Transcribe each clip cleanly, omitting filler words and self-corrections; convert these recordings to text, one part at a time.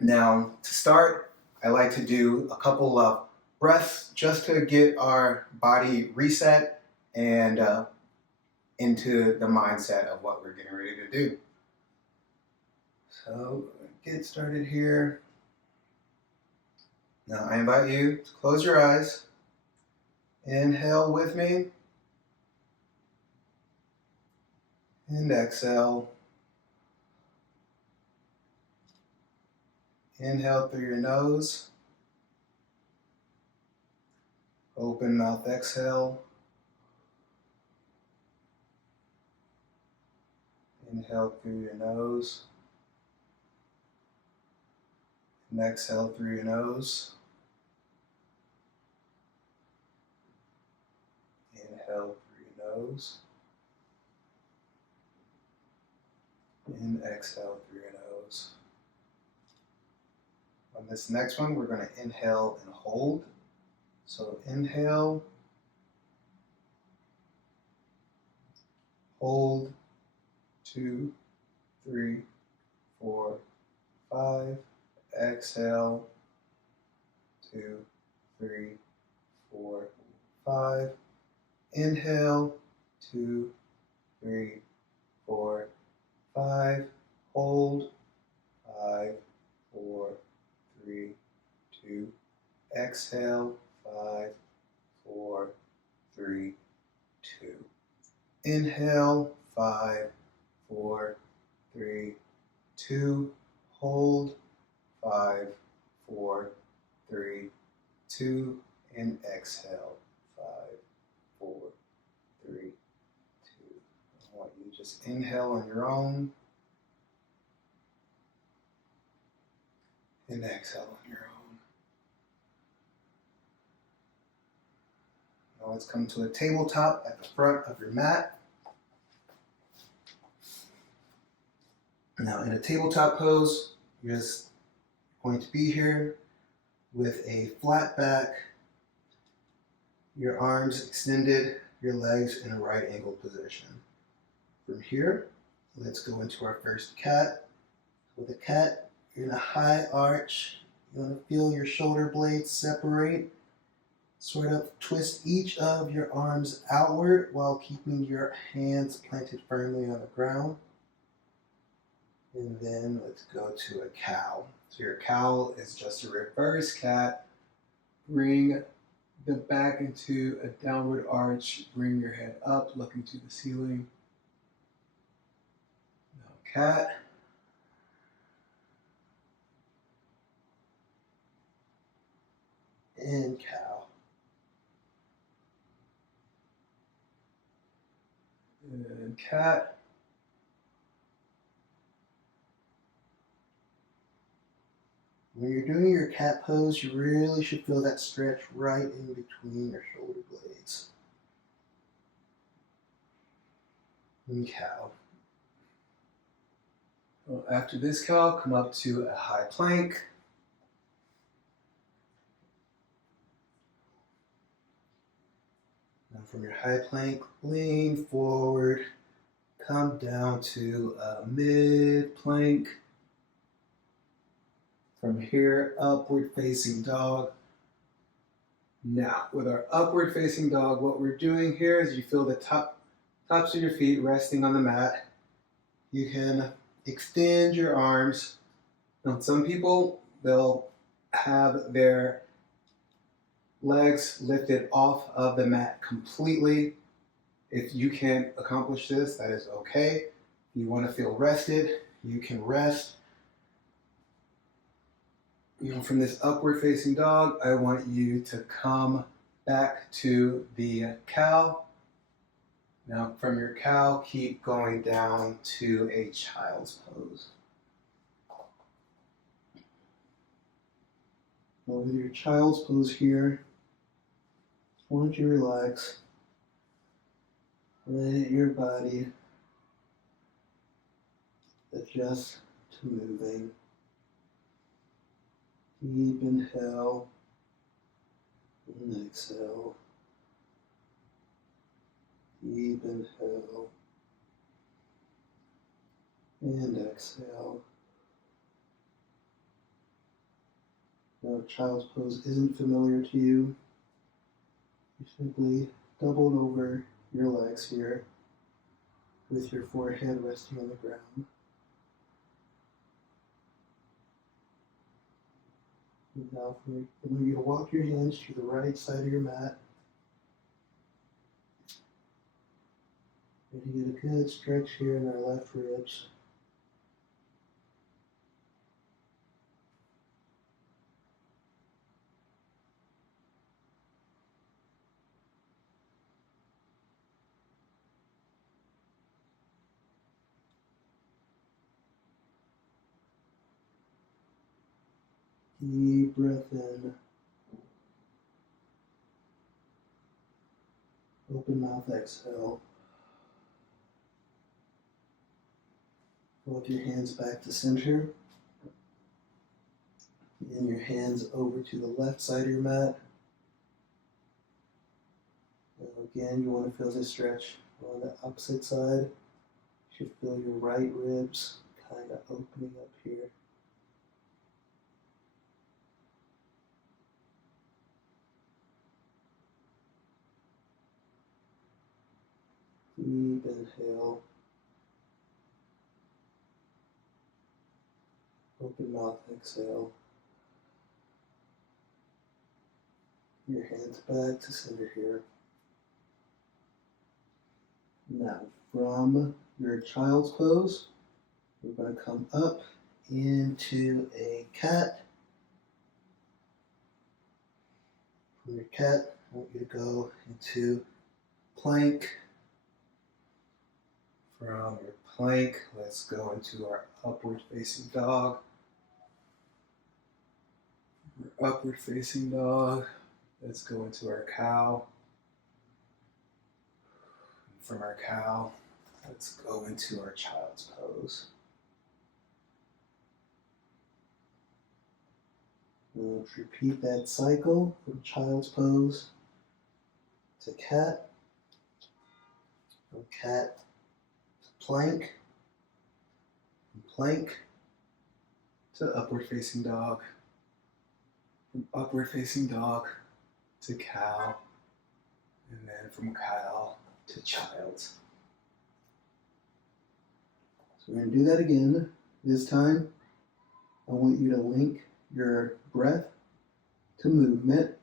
Now, to start, I like to do a couple of breaths just to get our body reset and into the mindset of what we're getting ready to do. So, get started here. Now, I invite you to close your eyes. Inhale with me. And exhale. Inhale through your nose. Open mouth exhale. Inhale through your nose. And exhale through your nose. Inhale through your nose. And exhale through your nose. On this next one, we're going to inhale and hold. So inhale, hold, 2, 3, 4, 5. Exhale, 2, 3, 4, 5. Inhale, 2, 3, 4, 5. Hold, 5, 4, 3, 2. Exhale, 5, 4, 3, 2. Inhale, 5, 4, 3, 2. Hold, 5, 4, 3, 2. And exhale, 5, 4, 3, 2. I want you to just inhale on your own and exhale on your own. Now let's come to a tabletop at the front of your mat. Now in a tabletop pose, you're just going to be here with a flat back, your arms extended, your legs in a right angle position. From here, let's go into our first cat. With a cat, you're in a high arch. You want to feel your shoulder blades separate. Sort of twist each of your arms outward while keeping your hands planted firmly on the ground. And then let's go to a cow. So your cow is just a reverse cat. Bring the back into a downward arch. Bring your head up, looking to the ceiling. Now cat. And cow. And cat. When you're doing your cat pose, you really should feel that stretch right in between your shoulder blades. And cow. Well, after this cow, come up to a high plank. Now from your high plank, lean forward, come down to a mid plank. From here, upward facing dog. Now, with our upward facing dog, what we're doing here is you feel the tops of your feet resting on the mat. You can extend your arms. Now, some people, they'll have their legs lifted off of the mat completely. If you can't accomplish this, that is okay. If you want to feel rested, you can rest. From this upward facing dog, I want you to come back to the cow. Now from your cow, keep going down to a child's pose. Now with your child's pose here, I want you to relax. Let your body adjust to moving. Deep inhale and exhale. Deep inhale and exhale. Now, if child's pose isn't familiar to you, you simply double over your legs here with your forehead resting on the ground. And now I want you to walk your hands to the right side of your mat. And you get a good stretch here in our left ribs. Deep breath in. Open mouth exhale. Walk your hands back to center. And your hands over to the left side of your mat. And again, you want to feel this stretch on the opposite side. You should feel your right ribs kind of opening up here. Deep inhale. Open mouth exhale. Your hands back to center here. Now, from your child's pose, we're going to come up into a cat. From your cat, I want you to go into plank. From your plank, let's go into our upward facing dog. Our upward facing dog, let's go into our cow. From our cow, let's go into our child's pose. And let's repeat that cycle from child's pose to cat, from cat to plank, from plank to upward facing dog, from upward facing dog to cow, and then from cow to child. So we're going to do that again. This time, I want you to link your breath to movement.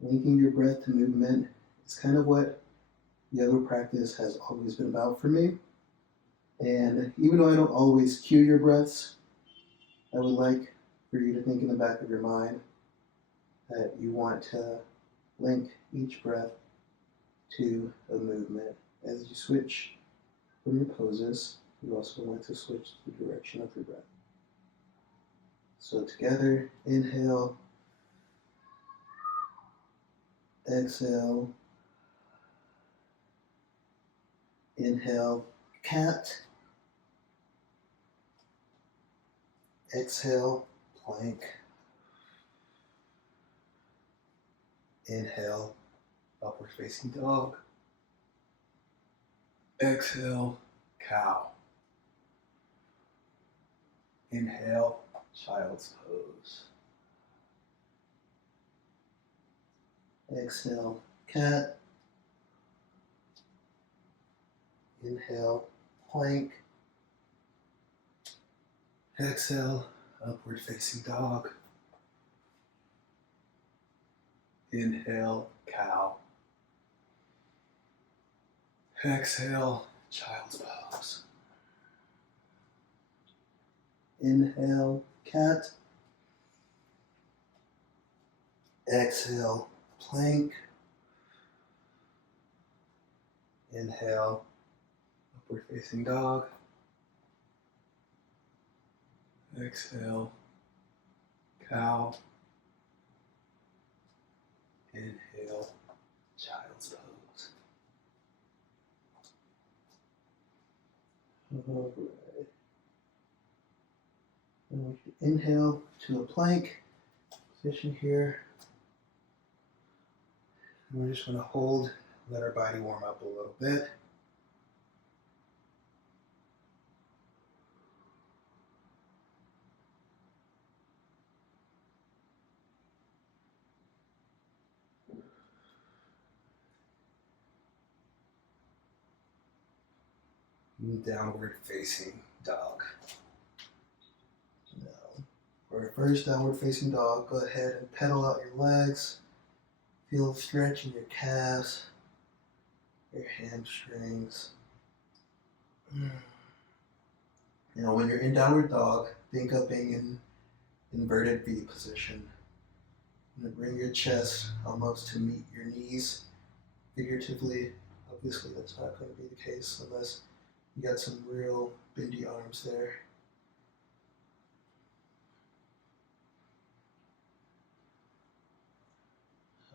Linking your breath to movement is kind of what yoga practice has always been about for me. And even though I don't always cue your breaths, I would like for you to think in the back of your mind that you want to link each breath to a movement. As you switch from your poses, you also want to switch the direction of your breath. So together, inhale, exhale, inhale, cat, exhale, plank, inhale, upward facing dog, exhale, cow, inhale, child's pose, exhale, cat, inhale, plank, exhale, upward facing dog, inhale, cow, exhale, child's pose, inhale, cat, exhale, plank, inhale, upward facing dog, exhale, cow, inhale, child's pose. All right. And inhale to a plank position here. And we're just going to hold, let our body warm up a little bit. downward facing dog. Now, for our first downward facing dog, go ahead and pedal out your legs. Feel the stretch in your calves, your hamstrings. Now, when you're in downward dog, think of being in inverted V position. And bring your chest almost to meet your knees. Figuratively, obviously that's not going to be the case unless you got some real bendy arms there.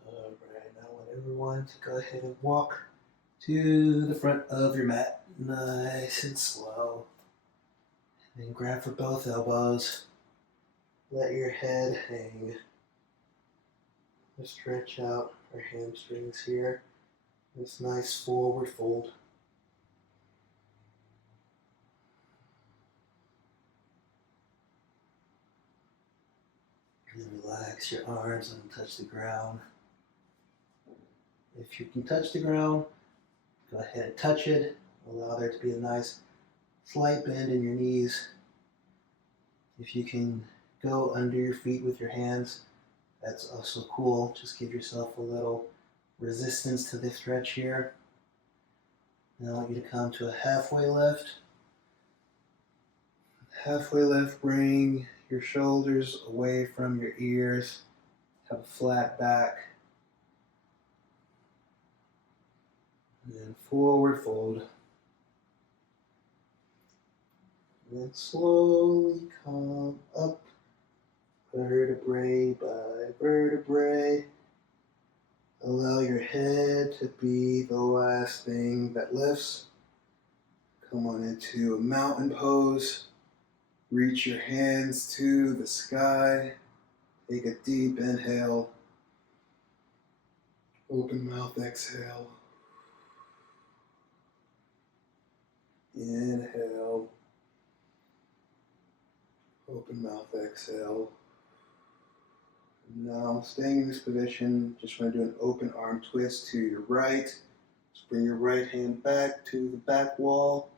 Alright, now I want everyone to go ahead and walk to the front of your mat, nice and slow. And then grab for both elbows. Let your head hang. Just stretch out our hamstrings here. This nice forward fold. And relax your arms and touch the ground. If you can touch the ground, go ahead and touch it. Allow there to be a nice slight bend in your knees. If you can go under your feet with your hands, that's also cool. Just give yourself a little resistance to this stretch here. Now I want you to come to a halfway lift. Halfway lift, bring your shoulders away from your ears. Have a flat back. And then forward fold. And then slowly come up, vertebrae by vertebrae. Allow your head to be the last thing that lifts. Come on into a mountain pose. Reach your hands to the sky. Take a deep inhale. Open mouth exhale. Inhale. Open mouth exhale. Now, staying in this position, just want to do an open arm twist to your right. Just bring your right hand back to the back wall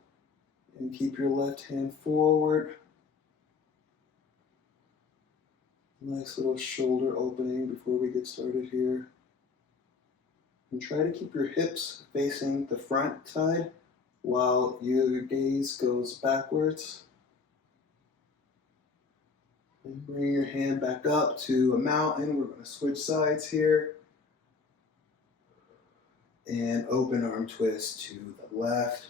and keep your left hand forward. Nice little shoulder opening before we get started here. And try to keep your hips facing the front side while your gaze goes backwards. And bring your hand back up to a mountain. We're going to switch sides here. And open arm twist to the left.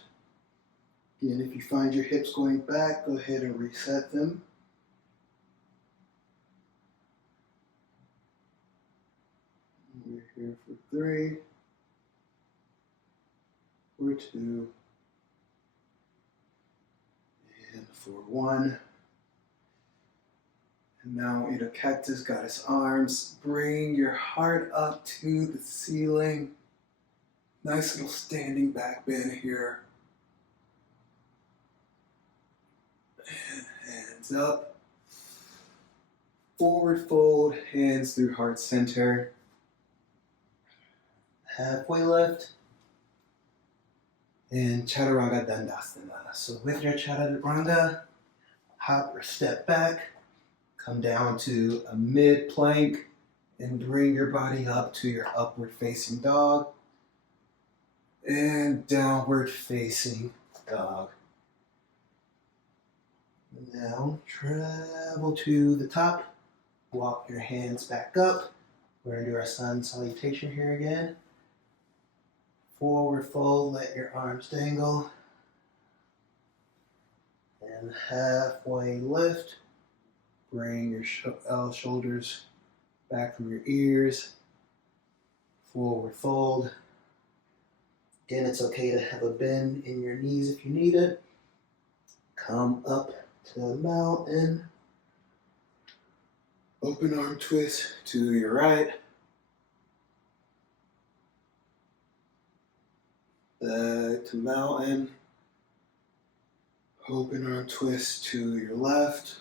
Again, if you find your hips going back, go ahead and reset them. We're here for 3, for 2, and for 1. And now in a cactus goddess arms, bring your heart up to the ceiling. Nice little standing back bend here. And hands up. Forward fold, hands through heart center. Halfway lift. And Chaturanga Dandasana. So with your Chaturanga, hop or step back. Come down to a mid plank and bring your body up to your upward facing dog and downward facing dog. Now travel to the top, walk your hands back up. We're going to do our sun salutation here again. Forward fold, let your arms dangle. And halfway lift. Bring your shoulders back from your ears. Forward fold. Again, it's okay to have a bend in your knees if you need it. Come up to the mountain. Open arm twist to your right. Back to mountain. Open arm twist to your left.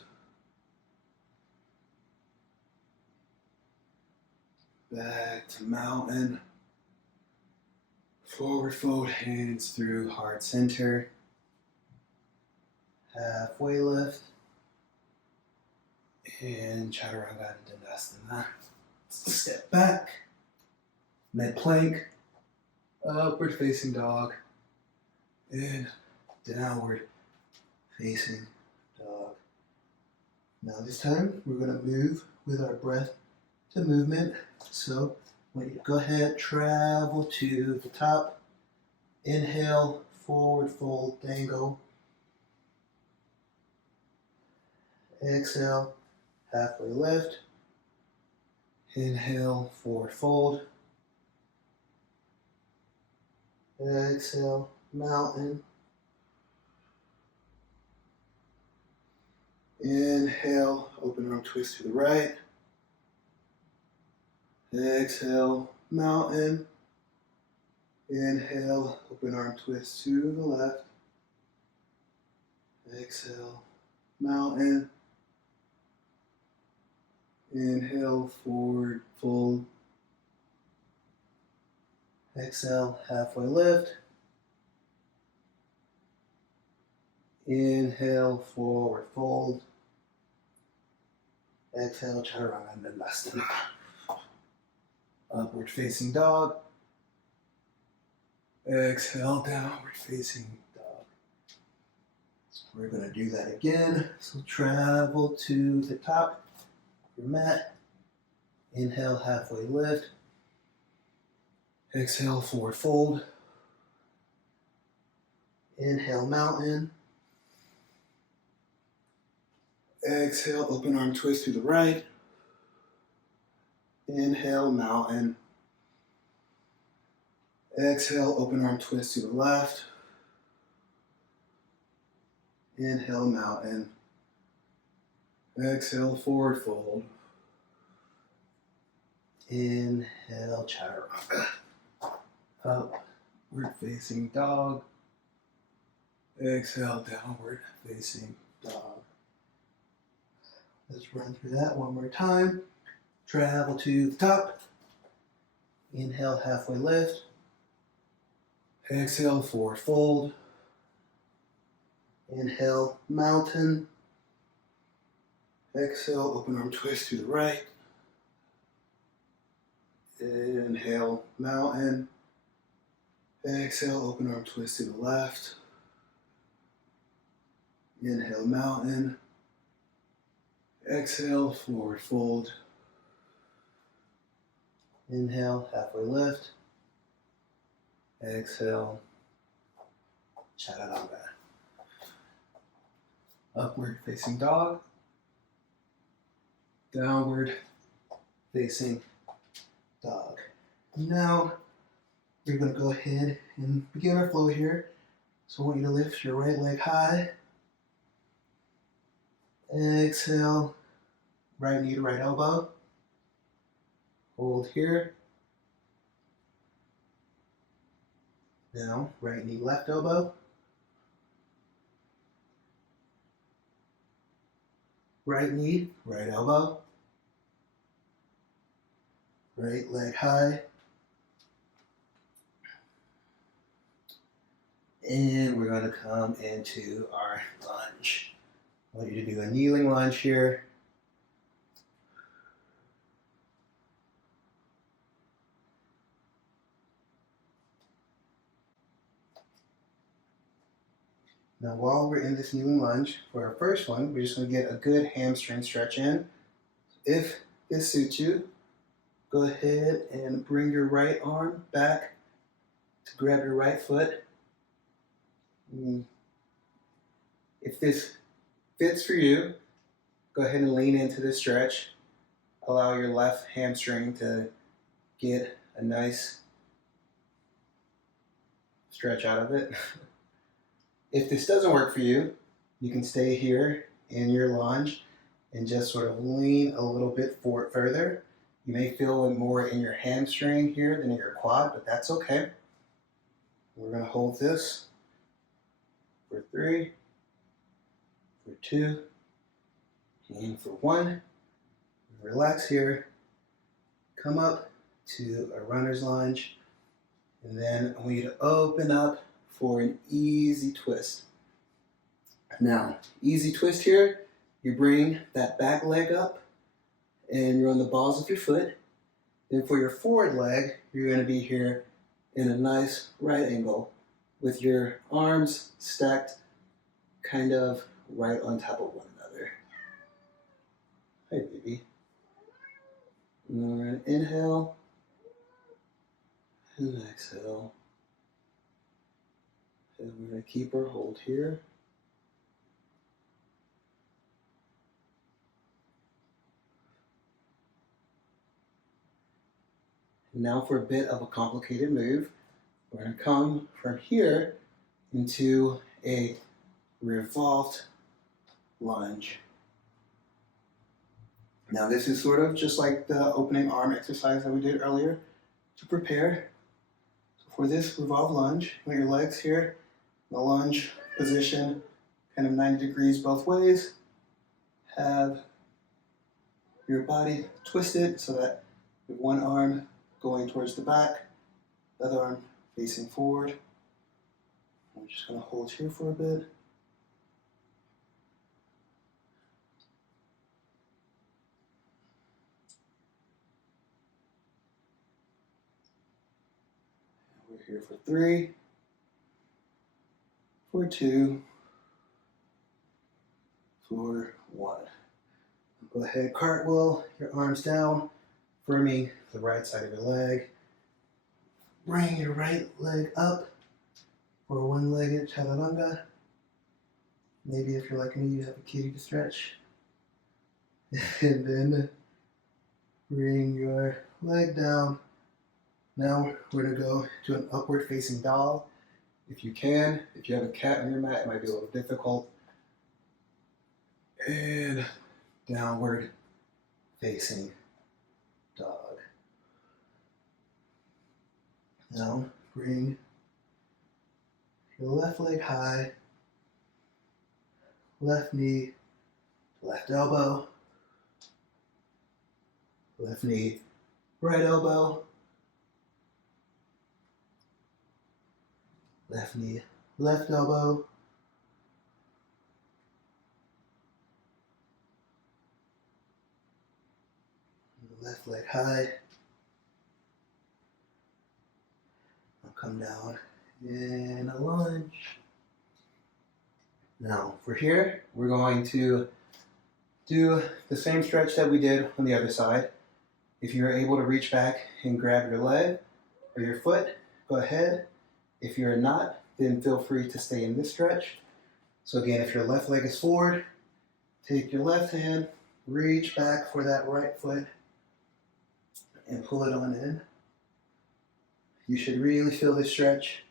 Back to mountain. Forward fold, hands through heart center. halfway lift, and chaturanga dandasana. Step back, mid plank, upward facing dog, and downward facing dog. Now this time we're going to move with our breath to movement. So when you go ahead, travel to the top, inhale, forward fold, dangle. Exhale, halfway lift. Inhale, forward fold. Exhale, mountain. Inhale, open arm twist to the right. Exhale, mountain. Inhale, open arm twist to the left. Exhale, mountain. Inhale, forward fold. Exhale, halfway lift. Inhale, forward fold. Exhale, chaturanga dandasana. Upward facing dog. Exhale, downward facing dog. We're going to do that again. So travel to the top of your mat. Inhale, halfway lift. Exhale, forward fold. Inhale, mountain. Exhale, open arm twist to the right. Inhale, mountain. Exhale, open arm twist to the left. Inhale, mountain. Exhale, forward fold. Inhale, chaturanga. Upward facing dog. Exhale, downward facing dog. Let's run through that one more time. Travel to the top. Inhale, halfway lift. Exhale, forward fold. Inhale, mountain. Exhale, open arm twist to the right. Inhale, mountain. Exhale, open arm twist to the left. Inhale, mountain. Exhale, forward fold. Inhale, halfway lift. Exhale, chaturanga. Upward facing dog. Downward facing dog. Now we're going to go ahead and begin our flow here. So I want you to lift your right leg high. Exhale, right knee to right elbow. Hold here. Now, right knee, left elbow. Right knee, right elbow. Right leg high. And we're going to come into our lunge. I want you to do a kneeling lunge here. Now while we're in this kneeling lunge, for our first one, we're just going to get a good hamstring stretch in. If this suits you, go ahead and bring your right arm back to grab your right foot. If this fits for you, go ahead and lean into this stretch. Allow your left hamstring to get a nice stretch out of it. If this doesn't work for you, you can stay here in your lunge and just sort of lean a little bit forward further. You may feel it more in your hamstring here than in your quad, but that's okay. We're going to hold this for 3, for 2, and for 1. Relax here. Come up to a runner's lunge, and then I want you to open up for an easy twist. Now, easy twist here. You bring that back leg up and you're on the balls of your foot. Then for your forward leg, you're going to be here in a nice right angle with your arms stacked kind of right on top of one another. Hi, baby. And we're going to inhale and exhale. And we're going to keep our hold here. Now for a bit of a complicated move, we're going to come from here into a revolved lunge. Now this is sort of just like the opening arm exercise that we did earlier to prepare. So for this revolved lunge, you want your legs here in the lunge position, kind of 90 degrees both ways. Have your body twisted so that you have one arm going towards the back, the other arm facing forward. I'm just going to hold here for a bit. We're here for 3, for 2, for 1. Go ahead, cartwheel your arms down, firming the right side of your leg. Bring your right leg up for one-legged chaturanga. Maybe if you're like me, you have a kitty to stretch. And then bring your leg down. Now we're going to go to an upward facing dog. If you can, if you have a cat on your mat, it might be a little difficult. And downward facing dog. Now bring your left leg high, left knee, left elbow, left knee, right elbow, left knee, left elbow, left leg high. I'll come down in a lunge. Now for here, we're going to do the same stretch that we did on the other side. If you're able to reach back and grab your leg or your foot, go ahead. If you're not, then feel free to stay in this stretch. So again, if your left leg is forward, take your left hand, reach back for that right foot, and pull it on in. You should really feel this stretch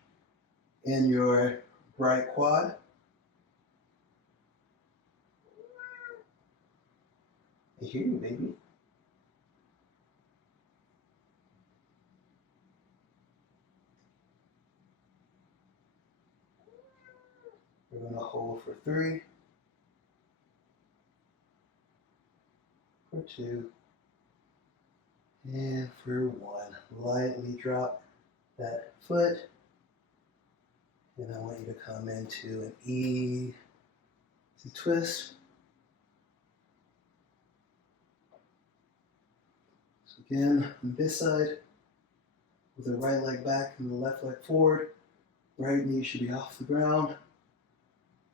in your right quad. I hear you, baby. We're going to hold for 3, for 2, and for 1. Lightly drop that foot. And I want you to come into an easy twist. So again, on this side, with the right leg back and the left leg forward, right knee should be off the ground.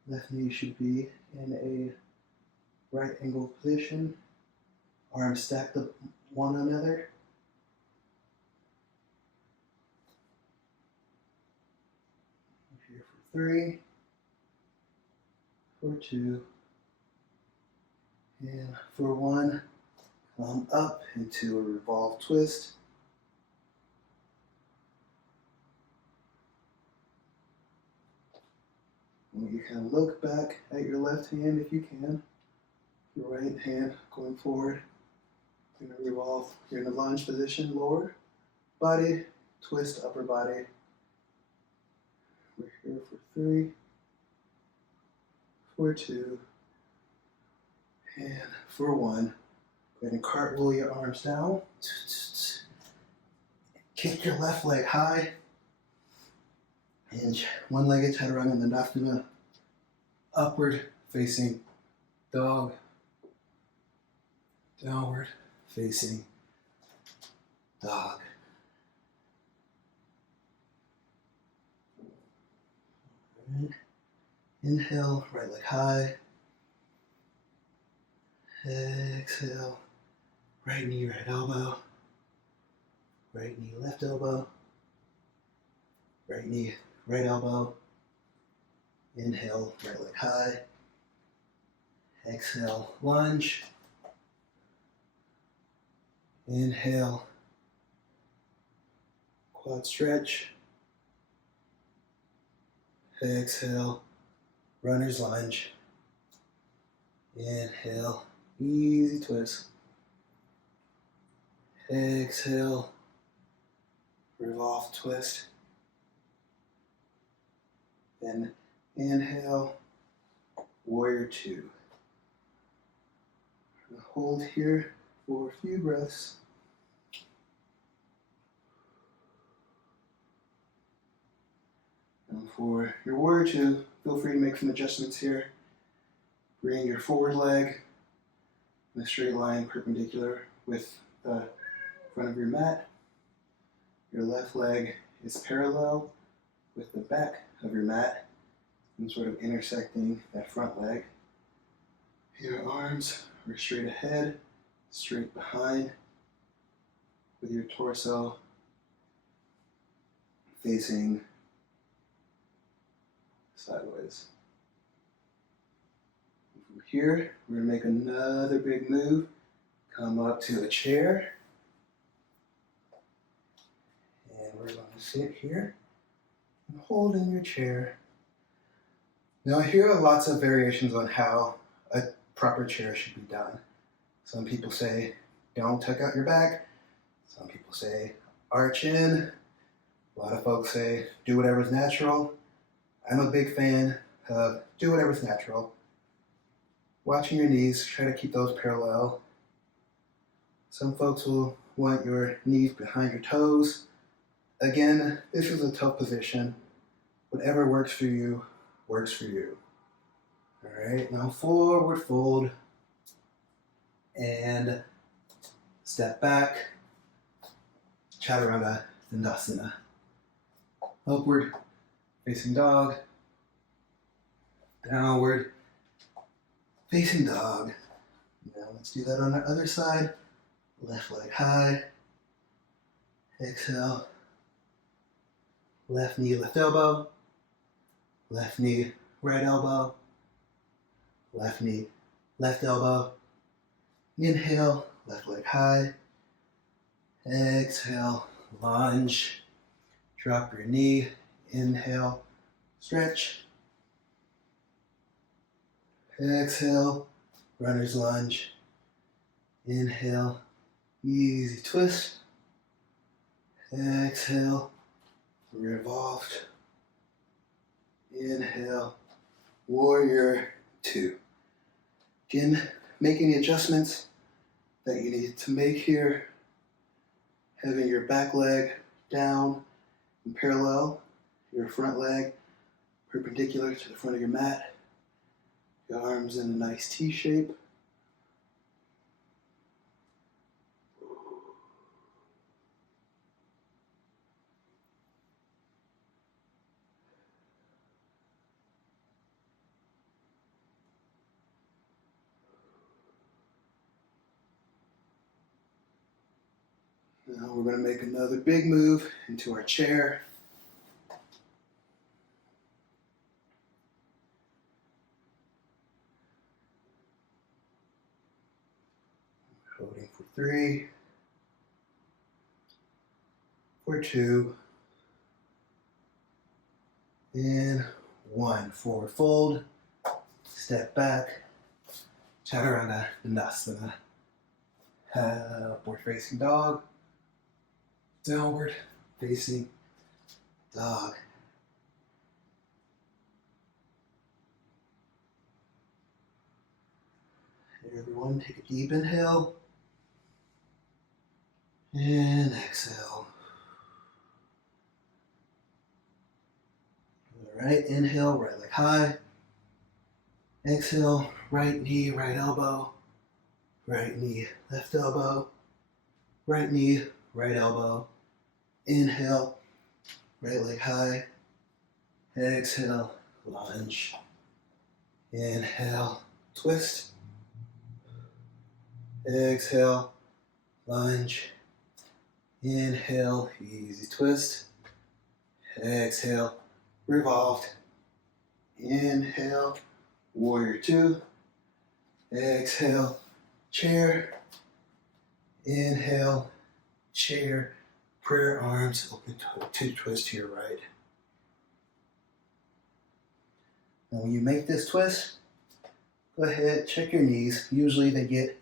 Left knee should be in a right angle position. Arms stacked up one another. Here for 3, for 2, and for 1. Come up into a revolved twist. And you can look back at your left hand if you can. Your right hand going forward. You're going to revolve. You're in a lunge position. Lower body, twist upper body. We're here for 3, for 2, and for 1. Go ahead and cartwheel your arms down. Kick your left leg high. And one-legged chaturanga dandasana. Upward facing dog. Downward facing dog. Right. Inhale, right leg high. Exhale, right knee, right elbow. Right knee, left elbow. Right knee, right elbow. Inhale, right leg high. Exhale, lunge. Inhale, quad stretch. Exhale, runner's lunge. Inhale, easy twist. Exhale, revolve twist. Then inhale, warrior two. Hold here for a few breaths. And for your warrior two, feel free to make some adjustments here. Bring your forward leg in a straight line perpendicular with the front of your mat. Your left leg is parallel with the back of your mat and sort of intersecting that front leg. Your arms are straight ahead, straight behind, with your torso facing sideways. From here, we're going to make another big move. Come up to a chair. And we're going to sit here and hold in your chair. Now, here are lots of variations on how a proper chair should be done. Some people say, don't tuck out your back. Some people say, arch in. A lot of folks say, do whatever's natural. I'm a big fan of do whatever's natural. Watching your knees, try to keep those parallel. Some folks will want your knees behind your toes. Again, this is a tough position. Whatever works for you, works for you. All right, now forward fold and step back, chaturanga dandasana. Upward facing dog, downward facing dog. Now let's do that on our other side. Left leg high. Exhale. Left knee, left elbow. Left knee, right elbow. Left knee, left elbow. Inhale, left leg high. Exhale, lunge. Drop your knee. Inhale, stretch. Exhale, runner's lunge. Inhale, easy twist. Exhale, revolved. Inhale, warrior two. Again, make any adjustments that you need to make here. Having your back leg down and parallel, your front leg perpendicular to the front of your mat. Your arms in a nice T shape. Now we're going to make another big move into our chair. Holding for 3, for 2, and 1. Forward fold, step back, chaturanga dandasana. Upward facing dog, downward facing dog. Hey everyone, take a deep inhale and exhale. All right, inhale, right leg high. Exhale, right knee, right elbow. Right knee, left elbow. Right knee, right elbow. Inhale, right leg high. Exhale, lunge. Inhale, twist. Exhale, lunge. Inhale, easy twist. Exhale, revolved. Inhale, warrior two. Exhale, chair. Inhale, chair. Prayer arms, open to twist to your right. Now when you make this twist, go ahead, check your knees. Usually they get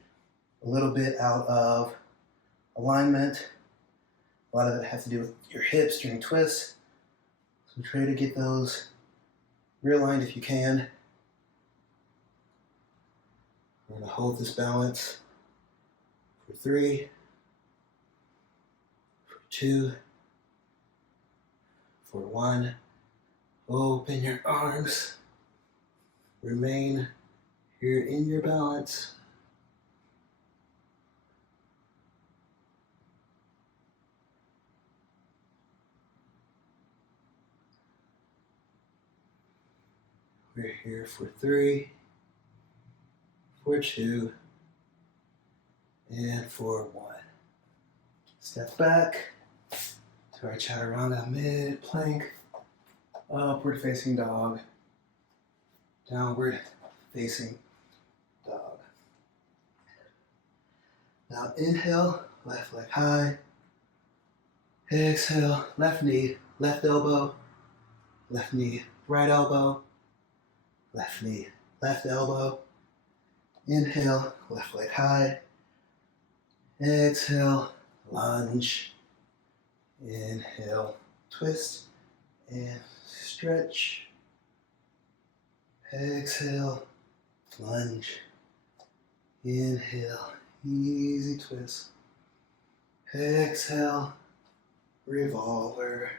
a little bit out of alignment. A lot of it has to do with your hips during twists. So try to get those realigned if you can. We're going to hold this balance for 3, for 2, for 1. Open your arms. Remain here in your balance. We're here for 3, for 2, and for 1. Step back to our chaturanga mid plank, upward facing dog, downward facing dog. Now inhale, left leg high. Exhale, left knee, left elbow, left knee, right elbow, left knee, left elbow. Inhale, left leg high. Exhale, lunge. Inhale, twist and stretch. Exhale, lunge. Inhale, easy twist. Exhale, revolver.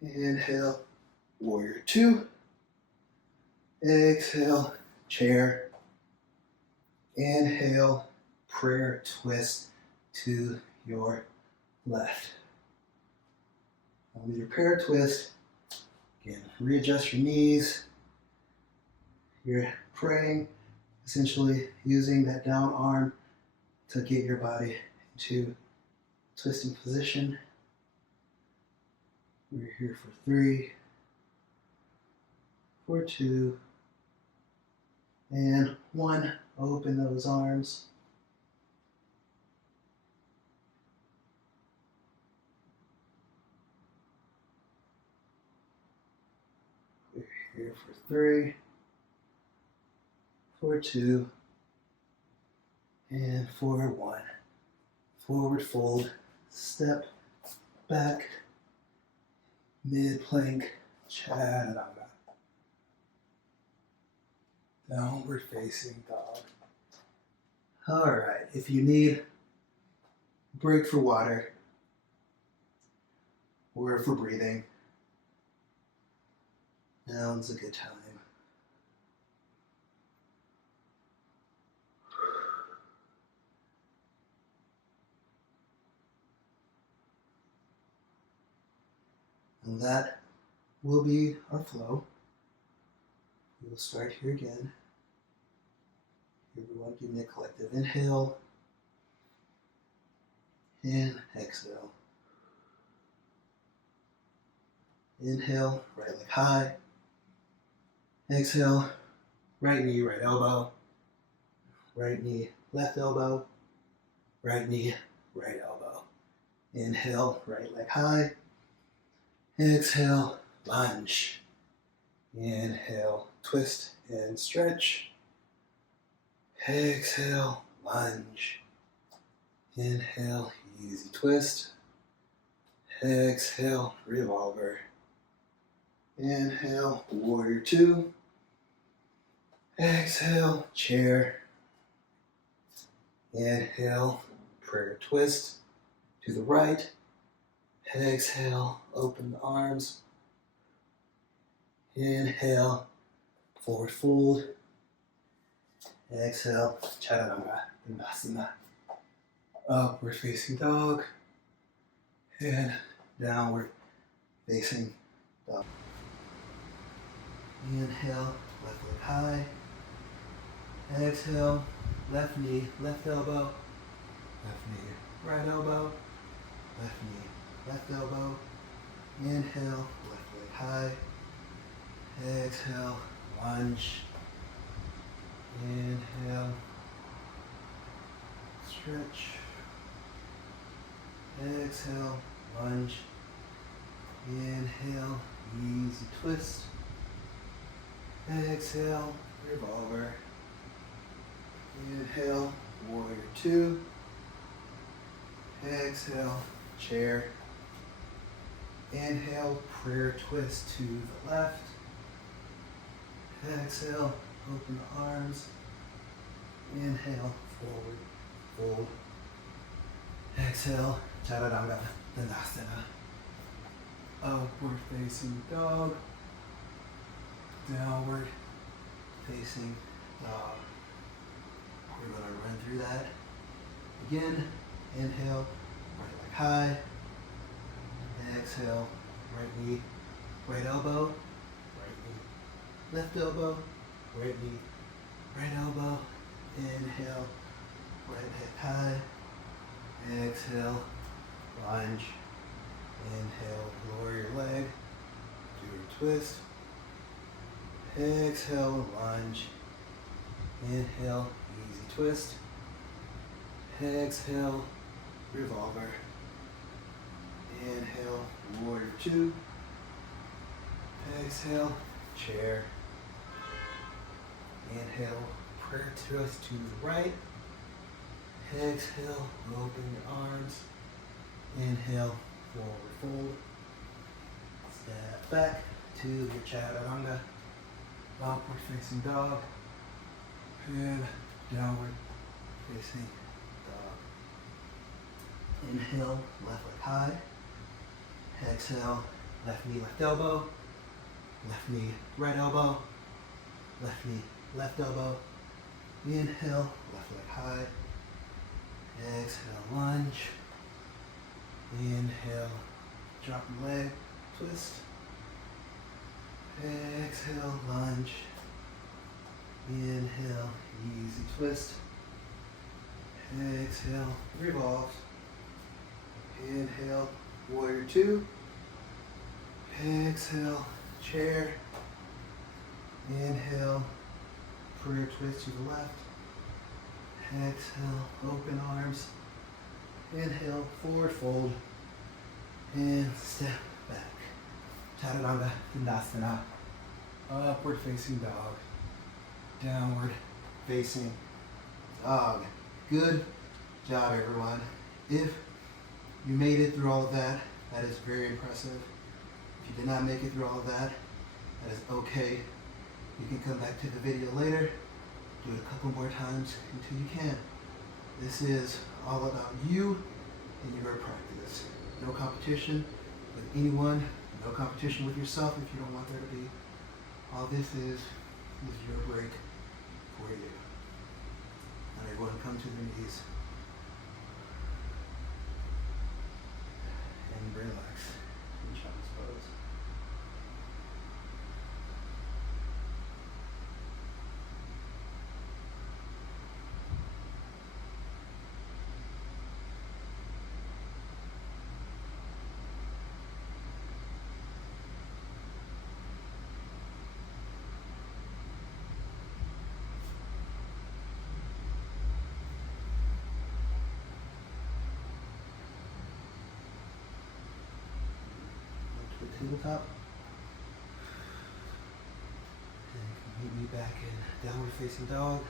Inhale, warrior two. Exhale, chair. Inhale, prayer twist to your left. And with your prayer twist, again, readjust your knees. You're praying, essentially using that down arm to get your body into twisting position. We're here for 3, for 2, and 1. Open those arms. We're here for 3, for 2, and for 1. Forward fold, step back, mid plank, chaturanga. Downward facing dog. All right, if you need a break for water or for breathing, now's a good time. And that will be our flow. We'll start here again. Everyone give me a collective inhale and exhale. Inhale, right leg high. Exhale, right knee, right elbow. Right knee, left elbow. Right knee, right elbow. Inhale, right leg high. Exhale, lunge. Inhale, twist and stretch. Exhale, lunge. Inhale, easy twist. Exhale, revolver. Inhale, warrior two. Exhale, chair. Inhale, prayer twist to the right. Exhale, open the arms. Inhale, Forward fold. Exhale, chaturanga, dandasana. Upward facing dog. And downward facing dog. Inhale, left leg high. Exhale, left knee, left elbow. Left knee, right elbow. Left knee, left elbow. Inhale, left leg high. Exhale, lunge. Inhale, stretch. Exhale, lunge. Inhale, easy twist. Exhale, revolver. Inhale, warrior two. Exhale, chair. Inhale, prayer twist to the left. Exhale, open the arms. Inhale, forward, fold. Exhale, chaturanga, dandasana. Upward facing dog. Downward facing dog. We're going to run through that. Again, inhale, right leg high. Exhale, right knee, right elbow, right knee, left elbow, right knee, right elbow. Inhale, right hip high. Exhale, lunge. Inhale, lower your leg, do your twist. Exhale, lunge. Inhale, easy twist. Exhale, revolver. Inhale, warrior two. Exhale, chair. Inhale, prayer twist to the right. Exhale, open your arms. Inhale, forward fold. Step back to your chaturanga. Upward facing dog. And downward facing dog. Inhale, left leg high. Exhale, left knee, left elbow. Left knee, right elbow. Left knee, left elbow. Inhale, left leg high. Exhale, lunge. Inhale, drop your leg, twist. Exhale, lunge. Inhale, easy twist. Exhale, revolve. Inhale, warrior two. Exhale, chair. Inhale, prayer twist to the left. Exhale, open arms. Inhale, forward fold. And step back. Chaturanga, dandasana. Upward facing dog. Downward facing dog. Good job, everyone. If you made it through all of that, that is very impressive. If you did not make it through all of that, that is okay. You can come back to the video later, do it a couple more times until you can. This is all about you and your practice. No competition with anyone, no competition with yourself if you don't want there to be. All this is your break for you. And everyone come to their knees and relax in child's pose. Tabletop. And meet me back in downward facing dog.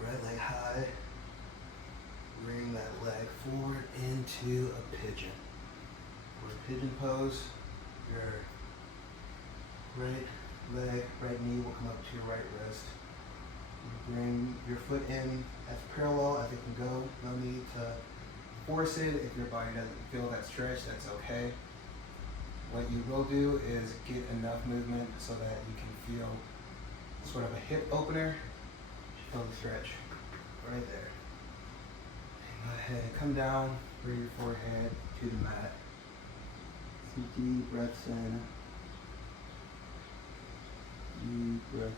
Right leg high. Bring that leg forward into a pigeon. For a pigeon pose, your right leg, right knee will come up to your right wrist. You bring your foot in as parallel as it can go. No need to force it. If your body doesn't feel that stretch, that's okay. What you will do is get enough movement so that you can feel sort of a hip opener. Feel the stretch right there. Go ahead and come down, bring your forehead to the mat. Some deep breaths in, deep breath out.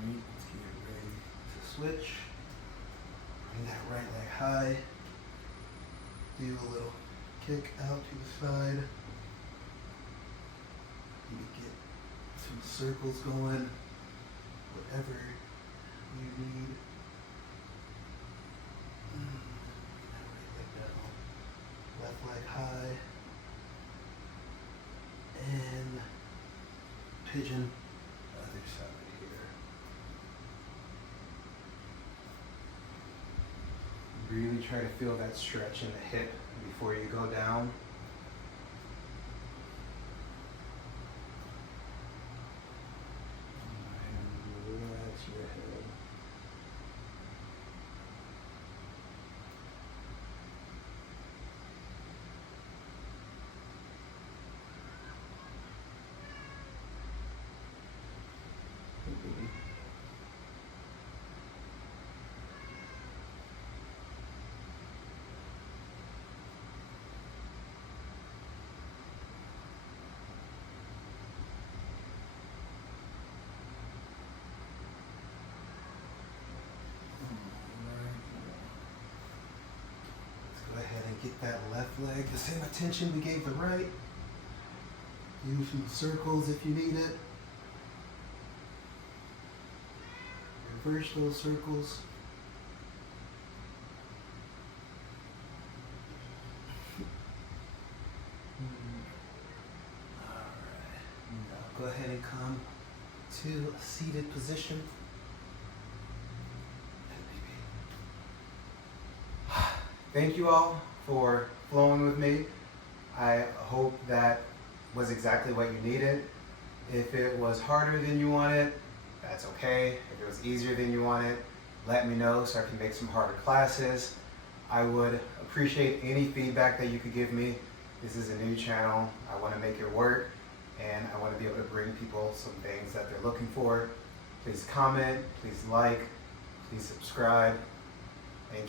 Let's get ready to switch. Bring that right leg high. Do a little kick out to the side. You get some circles going, whatever you need. Right leg down, left leg high, and pigeon, other side here. Really try to feel that stretch in the hip before you go down. And relax your head. Get that left leg the same attention we gave the right. Use some circles if you need it. Reverse those circles. Alright. Now go ahead and come to a seated position. Thank you all for flowing with me. I hope that was exactly what you needed. If it was harder than you wanted, that's okay. If it was easier than you wanted, let me know so I can make some harder classes. I would appreciate any feedback that you could give me. This is a new channel. I want to make it work, and I want to be able to bring people some things that they're looking for. Please comment, please like, please subscribe.